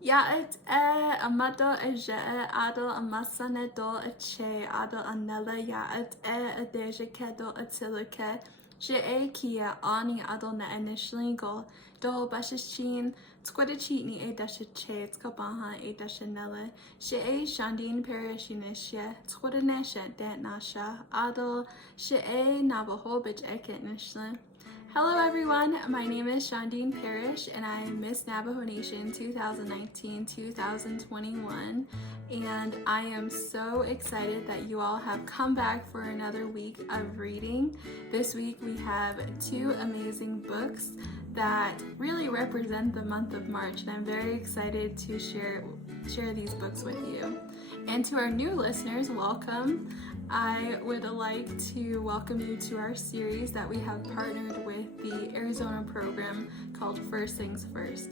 Yaet amado eje ado amasane do eche ado anela yaet adeje kedo atiluke je kia ani ado na initially go do bashashin squadachini e dashache skabaha e dashanela she Shaandiin Parrish inishia squadanesha dat nasha ado she Navajo bitch eket nishla. Hello everyone, my name is Shaandiin Parrish and I am Miss Navajo Nation 2019-2021, and I am so excited that you all have come back for another week of reading. This week we have two amazing books that really represent the month of March, and I'm very excited to share these books with you. And to our new listeners, welcome. I would like to welcome you to our series that we have partnered with the Arizona program called First Things First.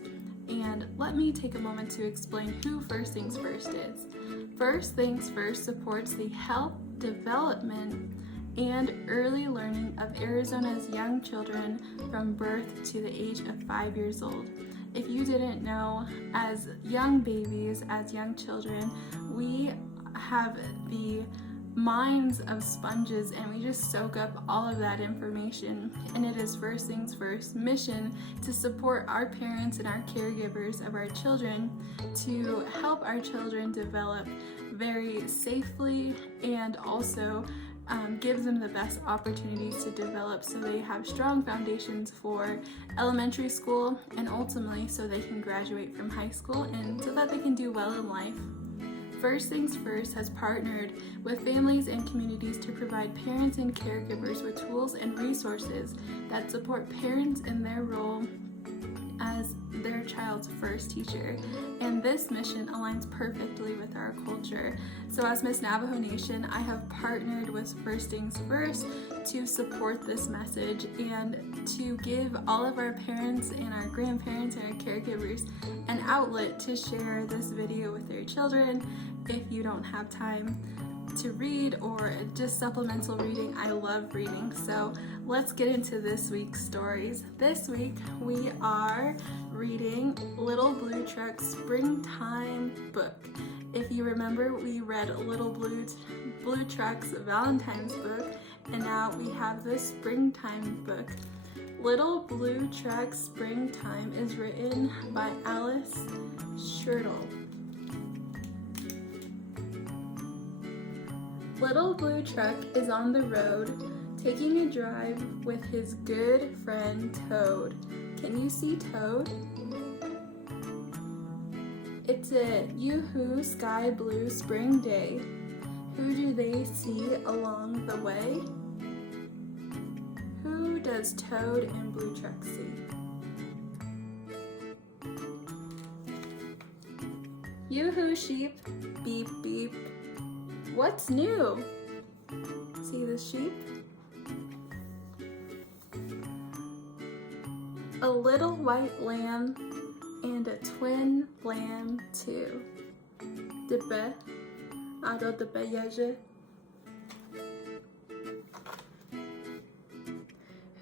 And let me take a moment to explain who First Things First is. First Things First supports the health, development, and early learning of Arizona's young children from birth to the age of 5 years old. If you didn't know, as young babies, as young children, we have the minds of sponges and we just soak up all of that information, and it is First Things First mission to support our parents and our caregivers of our children to help our children develop very safely, and also gives them the best opportunities to develop so they have strong foundations for elementary school and ultimately so they can graduate from high school and so that they can do well in life. First Things First has partnered with families and communities to provide parents and caregivers with tools and resources that support parents in their role as their child's first teacher. And this mission aligns perfectly with our culture. So as Miss Navajo Nation, I have partnered with First Things First to support this message and to give all of our parents and our grandparents and our caregivers an outlet to share this video with their children. If you don't have time to read or just supplemental reading, I love reading. So let's get into this week's stories. This week we are reading Little Blue Truck's Springtime book. If you remember, we read Little Blue Truck's Valentine's book, and now we have the Springtime book. Little Blue Truck's Springtime is written by Alice Schertle. Little Blue Truck is on the road, taking a drive with his good friend Toad. Can you see Toad? It's a yoo-hoo sky blue spring day. Who do they see along the way? Who does Toad and Blue Truck see? Yoo-hoo sheep, beep beep. What's new? See the sheep? A little white lamb and a twin lamb too. Dibe, ado dibe yeje.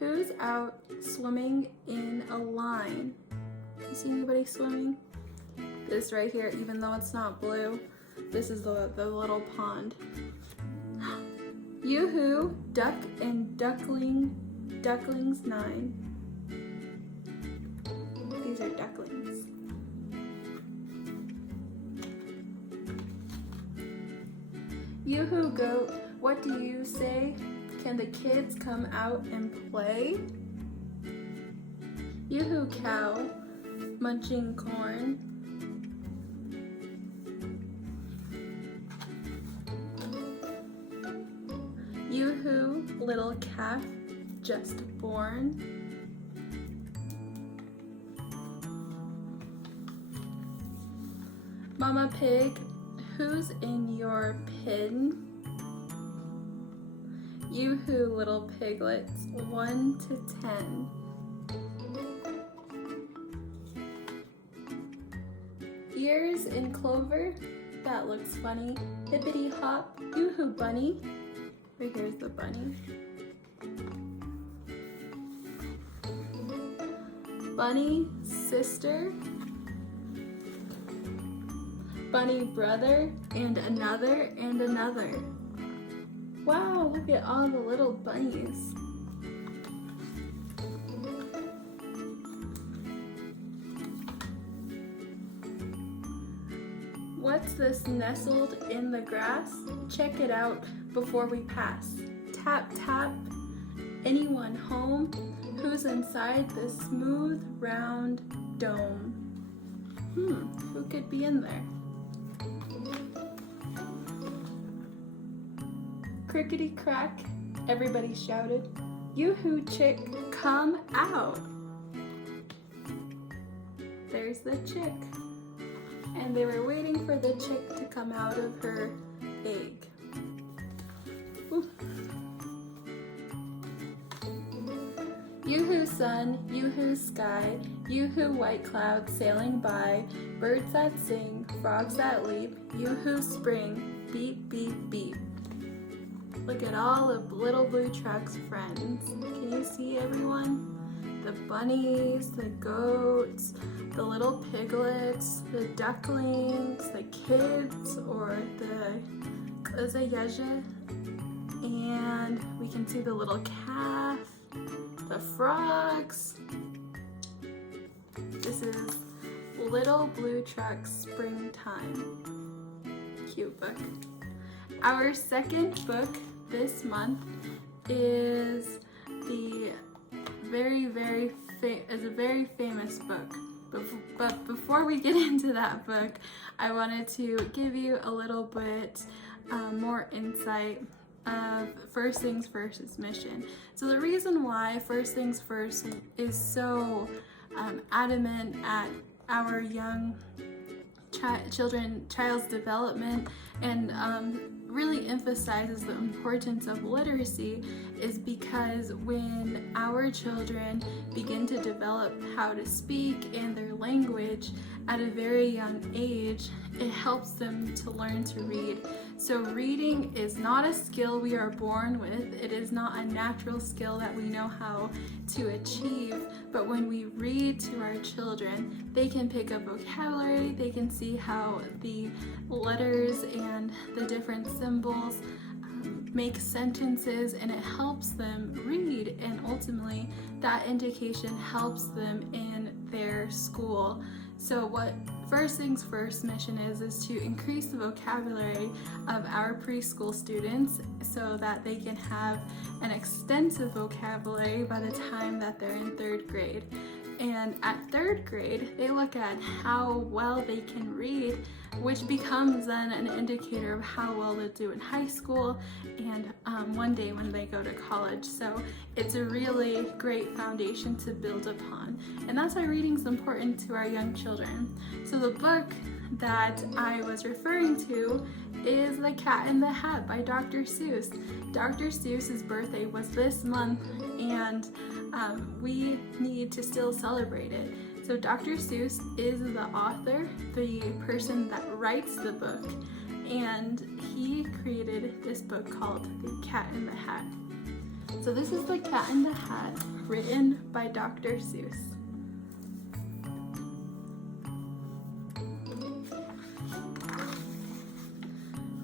Who's out swimming in a line? You see anybody swimming? This right here, even though it's not blue, this is the little pond. Yoo-hoo, duck and ducklings 9. These are ducklings. Yoo-hoo goat, what do you say? Can the kids come out and play? Yoo-hoo cow, munching corn. Yoo-hoo, little calf just born. Mama pig, who's in your pen? Yoo-hoo, little piglets, 1 to 10. Ears in clover, that looks funny. Hippity hop, yoo-hoo bunny. Right here's the bunny. Bunny sister, bunny brother, and another, and another. Wow, look at all the little bunnies. What's this nestled in the grass? Check it out before we pass. Tap, tap. Anyone home? Who's inside this smooth, round dome? Who could be in there? Crickety crack, everybody shouted. Yoo-hoo, chick, come out. There's the chick. And they were waiting for the chick to come out of her egg. Ooh. Yoo-hoo sun, yoo-hoo sky, yoo-hoo white clouds sailing by, birds that sing, frogs that leap, yoo-hoo spring, beep, beep, beep. Look at all of Little Blue Truck's friends. Can you see everyone? The bunnies, the goats, the little piglets, the ducklings, the kids, or the Kızılyaşı, and we can see the little calf, the frogs. This is Little Blue Truck's Springtime. Cute book. Our second book this month is a very famous book. But before we get into that book, I wanted to give you a little bit more insight of First Things First's mission. So the reason why First Things First is so adamant at our young child's development and really emphasizes the importance of literacy is because when our children begin to develop how to speak and their language at a very young age, it helps them to learn to read. So reading is not a skill we are born with. It is not a natural skill that we know how to achieve. But when we read to our children, they can pick up vocabulary, they can see how the letters and the different symbols make sentences, and it helps them read, and ultimately that indication helps them in their school. So what First Things First mission is to increase the vocabulary of our preschool students so that they can have an extensive vocabulary by the time that they're in third grade. And at third grade, they look at how well they can read, which becomes then an indicator of how well they do in high school and one day when they go to college. So it's a really great foundation to build upon. And that's why reading is important to our young children. So the book that I was referring to is The Cat in the Hat by Dr. Seuss. Dr. Seuss's birthday was this month, and we need to still celebrate it. So Dr. Seuss is the author, the person that writes the book, and he created this book called The Cat in the Hat. So this is The Cat in the Hat, written by Dr. Seuss.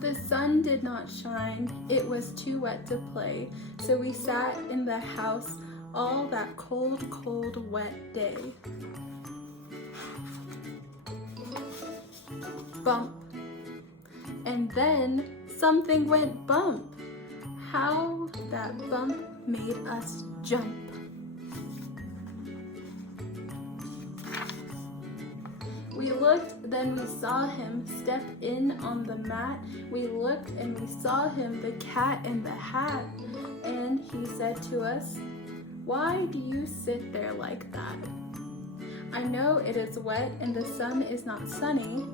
The sun did not shine, it was too wet to play, so we sat in the house all that cold, cold, wet day. Bump. And then something went bump. How that bump made us jump. We looked, then we saw him step in on the mat. We looked and we saw him, the cat in the hat. And he said to us, "Why do you sit there like that? I know it is wet and the sun is not sunny,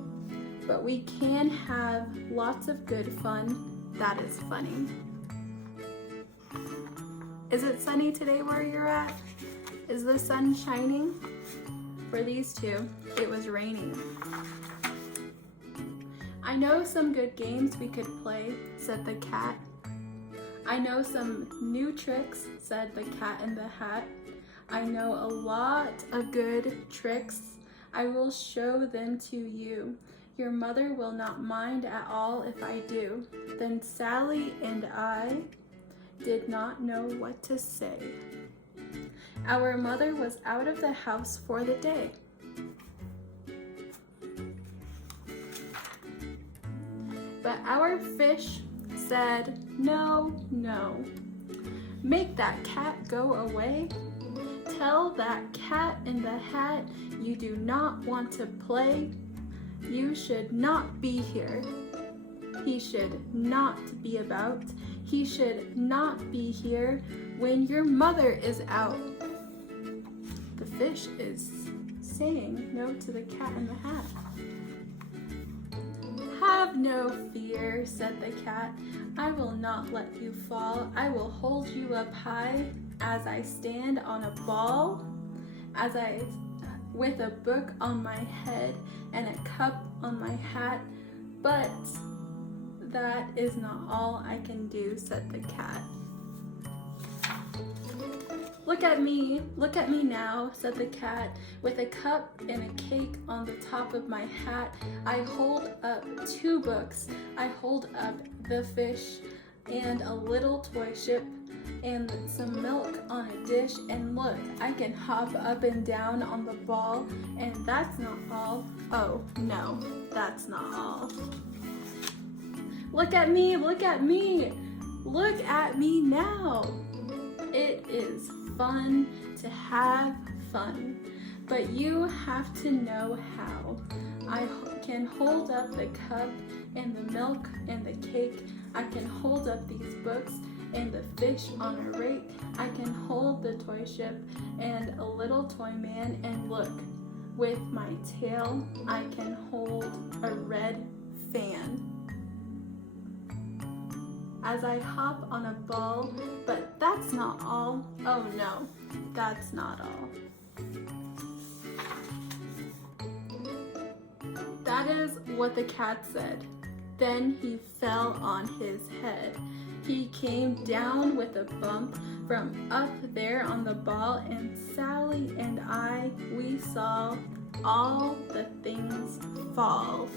but we can have lots of good fun that is funny." Is it sunny today where you're at? Is the sun shining? For these two, it was raining. "I know some good games we could play," said the cat. "I know some new tricks," said the cat in the hat. "I know a lot of good tricks. I will show them to you. Your mother will not mind at all if I do." Then Sally and I did not know what to say. Our mother was out of the house for the day. But our fish said, "No, no. Make that cat go away. Tell that cat in the hat you do not want to play. You should not be here. He should not be about. He should not be here when your mother is out." The fish is saying no to the cat in the hat. "Have no fear," said the cat. "I will not let you fall. I will hold you up high as I stand on a ball, with a book on my head and a cup on my hat. But that is not all I can do," said the cat. Look at me now," said the cat. "With a cup and a cake on the top of my hat, I hold up 2 books. I hold up the fish and a little toy ship and some milk on a dish, and look, I can hop up and down on the ball, and that's not all. Oh, no, that's not all. Look at me, look at me, look at me now. It is fun to have fun, but you have to know how. I can hold up the cup and the milk and the cake. I can hold up these books and the fish on a rake. I can hold the toy ship and a little toy man, and look, with my tail I can hold a red fan as I hop on a ball, but that's not all. Oh no, that's not all." That is what the cat said. Then he fell on his head. He came down with a bump from up there on the ball, and Sally and I, we saw all the things fall.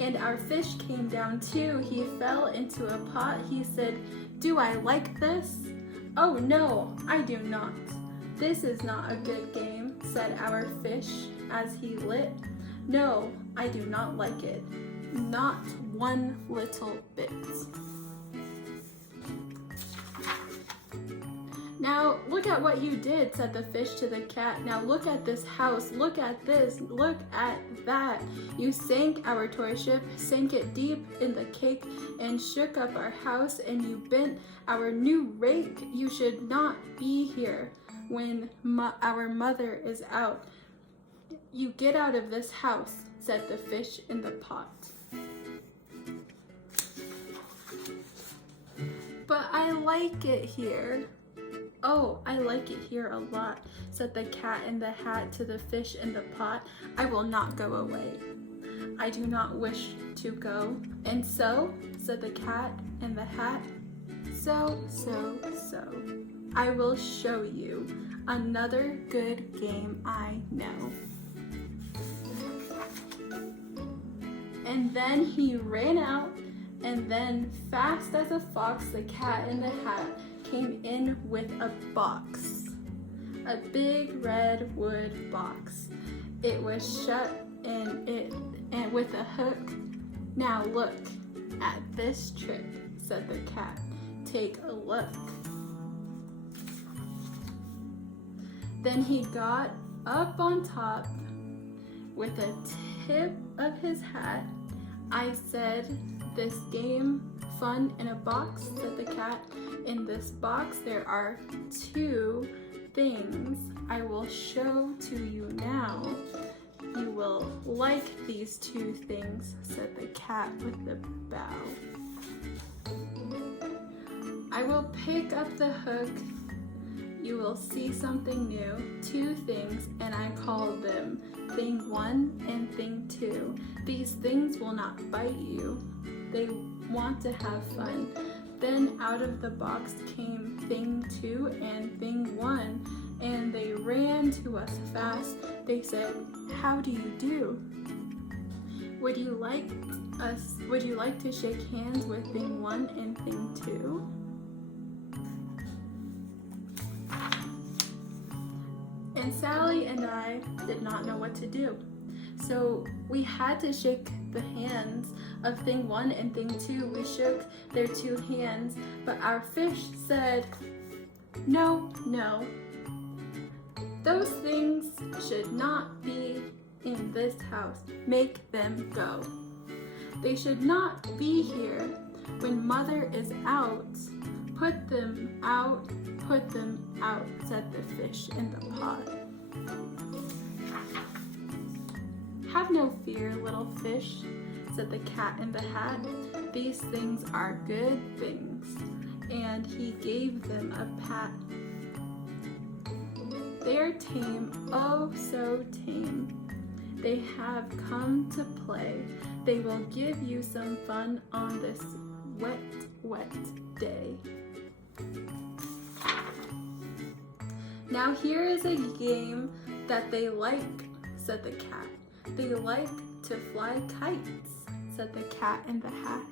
And our fish came down too. He fell into a pot. He said, "Do I like this? Oh no, I do not. This is not a good game," said our fish as he lit. "No, I do not like it. Not one little bit." "Now look at what you did," said the fish to the cat. "Now look at this house. Look at this. Look at that. You sank our toy ship, sank it deep in the cake, and shook up our house, and you bent our new rake. You should not be here when our mother is out. You get out of this house," said the fish in the pot. "But I like it here." "Oh, I like it here a lot," said the cat in the hat to the fish in the pot. "I will not go away. I do not wish to go." "And so," said the cat in the hat, so, "I will show you another good game I know." And then he ran out, and then fast as a fox, the cat in the hat came in with a box, a big red wood box. It was shut and with a hook. "Now look at this trick," said the cat. "Take a look." Then he got up on top with the tip of his hat. I said, "This game, fun in a box," said the cat. "In this box there are 2 things I will show to you now. You will like these 2 things," said the cat with a bow. "I will pick up the hook. You will see something new. 2 things, and I call them Thing 1 and Thing 2. These things will not bite you. They want to have fun." Then out of the box came Thing 2 and Thing 1, and they ran to us fast. They said, "How do you do? Would you like to shake hands with thing 1 and thing 2? And Sally and I did not know what to do. So we had to shake the hands of thing 1 and thing 2. We shook their 2 hands, but our fish said, "No, no. Those things should not be in this house. Make them go. They should not be here when Mother is out. Put them out, said the fish in the pot. "Have no fear, little fish," said the cat in the hat. "These things are good things." And he gave them a pat. "They're tame, oh so tame. They have come to play. They will give you some fun on this wet, wet day." "Now here is a game that they like," said the cat. "They like to fly kites," said the cat in the hat.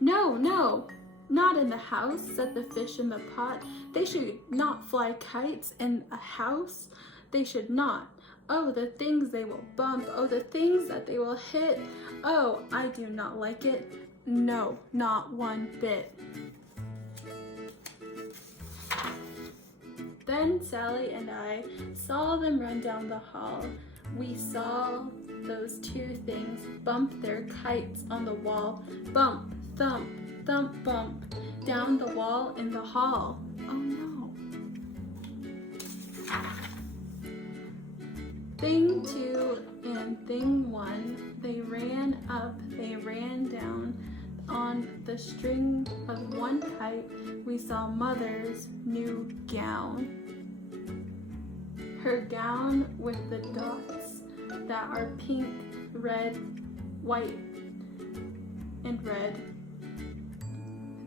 "No, no, not in the house," said the fish in the pot. "They should not fly kites in a house. They should not. Oh, the things they will bump. Oh, the things that they will hit. Oh, I do not like it. No, not one bit." Then Sally and I saw them run down the hall. We saw those 2 things bump their kites on the wall. Bump, thump, thump, bump, down the wall in the hall. Oh no. Thing 2 and thing 1, they ran up, they ran down. On the string of one kite, we saw Mother's new gown. Her gown with the dots that are pink, red, white, and red.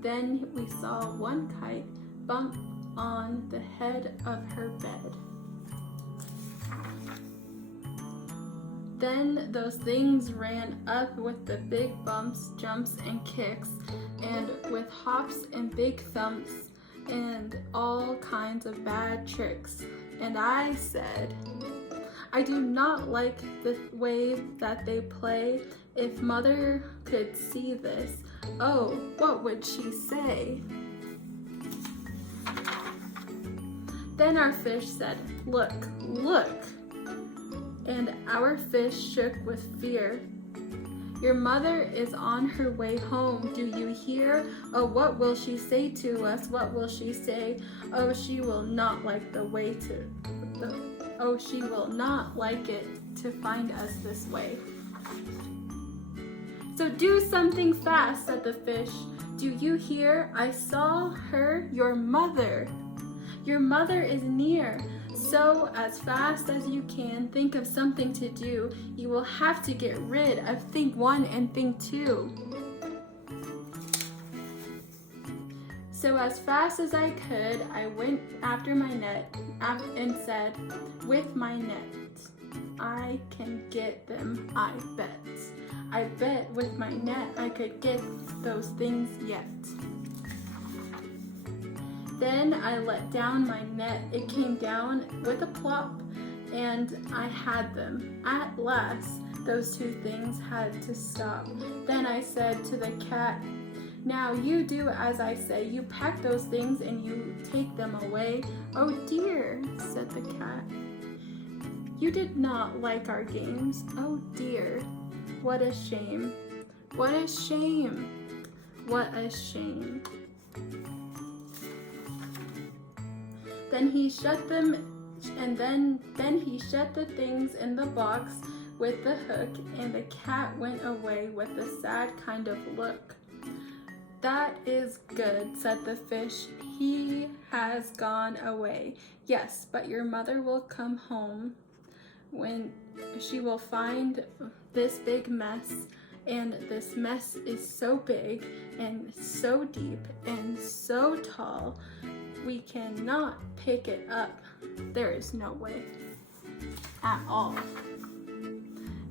Then we saw one kite bump on the head of her bed. Then those things ran up with the big bumps, jumps, and kicks, and with hops and big thumps, and all kinds of bad tricks. And I said, "I do not like the way that they play. If Mother could see this, oh, what would she say?" Then our fish said, "Look, look." And our fish shook with fear. "Your mother is on her way home. Do you hear? Oh, what will she say to us? What will she say? Oh, she will not like she will not like it to find us this way." "So do something fast," said the fish. "Do you hear? I saw her, your mother. Your mother is near. So as fast as you can, think of something to do. You will have to get rid of thing 1 and thing 2. So as fast as I could, I went after my net and said, "With my net, I can get them, I bet. I bet with my net I could get those things yet." Then I let down my net. It came down with a plop, and I had them. At last, those 2 things had to stop. Then I said to the cat, "Now you do as I say. You pack those things and you take them away." "Oh dear," said the cat. "You did not like our games. Oh dear. What a shame. What a shame. What a shame." Then he shut them, and then he shut the things in the box with the hook, and the cat went away with a sad kind of look. "That is good," said the fish. "He has gone away. Yes, but your mother will come home when she will find this big mess, and this mess is so big and so deep and so tall. We cannot pick it up. There is no way." at all.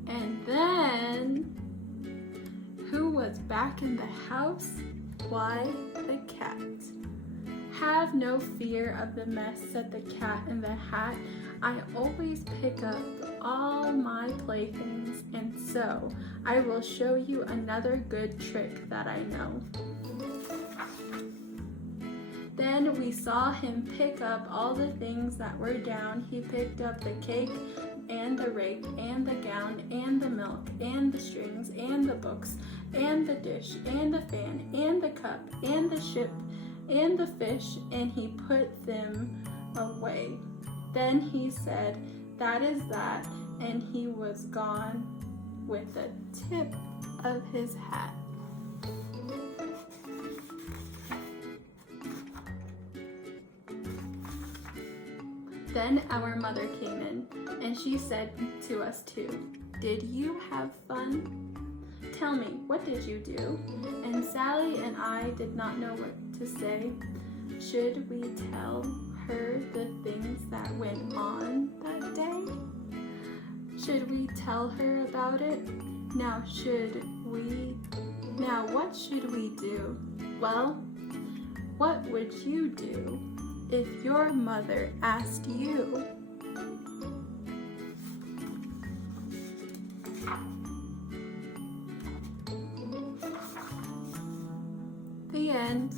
And then, who was back in the house? Why, the cat. Have no fear of the mess, said the cat in the hat. I always pick up all my playthings, and so I will show you another good trick that I know. Then we saw him pick up all the things that were down. He picked up the cake and the rake and the gown and the milk and the strings and the books and the dish and the fan and the cup and the ship and the fish, and he put them away. Then he said, "That is that," and he was gone with the tip of his hat. Then our mother came in, and she said to us too, "Did you have fun? Tell me, what did you do?" And Sally and I did not know what to say. Should we tell her the things that went on that day? Should we tell her about it? Now what should we do? Well, what would you do if your mother asked you? The end.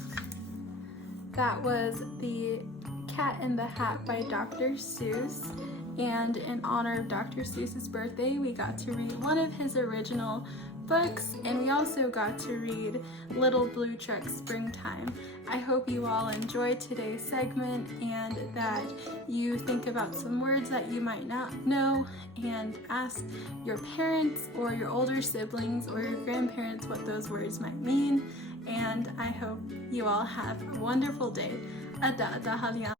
That was The Cat in the Hat by Dr. Seuss. And in honor of Dr. Seuss's birthday, we got to read one of his original books, and we also got to read Little Blue Truck Springtime. I hope you all enjoyed today's segment and that you think about some words that you might not know and ask your parents or your older siblings or your grandparents what those words might mean. And I hope you all have a wonderful day. Ada ada halian.